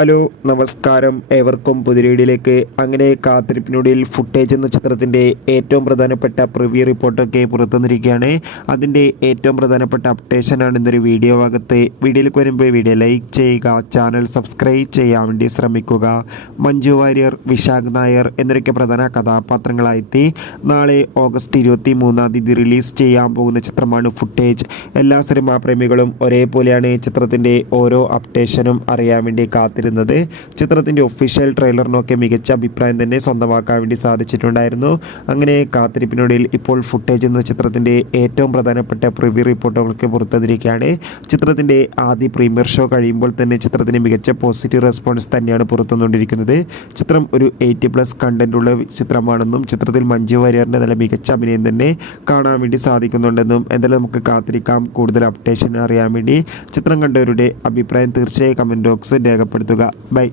Hello നമസ്കാരം, ഏവർക്കും പുതിയ അങ്ങനെ കാത്തിരിപ്പിനൊടുവിൽ ഫുട്ടേജ് എന്ന ചിത്രത്തിൻ്റെ ഏറ്റവും പ്രധാനപ്പെട്ട പ്രിവ്യൂ റിപ്പോർട്ടൊക്കെ പുറത്തുവന്നിരിക്കുകയാണ്. അതിൻ്റെ ഏറ്റവും പ്രധാനപ്പെട്ട അപ്ഡേഷനാണ് ഇന്നൊരു വീഡിയോ ഭാഗത്ത്. വീഡിയോയിലേക്ക് വരുമ്പോൾ വീഡിയോ ലൈക്ക് ചെയ്യുക, ചാനൽ സബ്സ്ക്രൈബ് ചെയ്യാൻ വേണ്ടി ശ്രമിക്കുക. മഞ്ജു വാര്യർ, വിശാഖ് നായർ എന്നൊക്കെ പ്രധാന കഥാപാത്രങ്ങളായെത്തി നാളെ ഓഗസ്റ്റ് 23 റിലീസ് ചെയ്യാൻ പോകുന്ന ചിത്രമാണ് ഫുട്ടേജ്. എല്ലാ സിനിമാ പ്രേമികളും ഒരേപോലെയാണ് ചിത്രത്തിൻ്റെ ഓരോ അപ്ഡേഷനും അറിയാൻ വേണ്ടി കാത്തിരുന്നത്. ചിത്രത്തിൻ്റെ ഒഫീഷ്യൽ ട്രെയിലറിനൊക്കെ മികച്ച അഭിപ്രായം തന്നെ സ്വന്തമാക്കാൻ വേണ്ടി സാധിച്ചിട്ടുണ്ടായിരുന്നു. അങ്ങനെ കാത്തിരിപ്പിനൊടുവിൽ ഇപ്പോൾ ഫുട്ടേജ് എന്ന ചിത്രത്തിൻ്റെ ഏറ്റവും പ്രധാനപ്പെട്ട പ്രിവ്യൂ റിപ്പോർട്ടുകളൊക്കെ പുറത്തുവന്നിരിക്കുകയാണ്. ചിത്രത്തിൻ്റെ ആദ്യ പ്രീമിയർ ഷോ കഴിയുമ്പോൾ തന്നെ ചിത്രത്തിന് മികച്ച പോസിറ്റീവ് റെസ്പോൺസ് തന്നെയാണ് പുറത്തുവന്നുകൊണ്ടിരിക്കുന്നത്. ചിത്രം ഒരു 80+ കണ്ടന്റ് ഉള്ള ചിത്രമാണെന്നും ചിത്രത്തിൽ മഞ്ജു വാര്യറിൻ്റെ നല്ല മികച്ച അഭിനയം തന്നെ കാണാൻ വേണ്ടി സാധിക്കുന്നുണ്ടെന്നും എന്തായാലും നമുക്ക് കാത്തിരിക്കാം കൂടുതൽ അപ്ഡേഷൻ അറിയാൻ വേണ്ടി. ചിത്രം കണ്ടവരുടെ അഭിപ്രായം തീർച്ചയായും കമൻറ്റ് ബോക്സിൽ രേഖപ്പെടുത്തുക. ബൈ.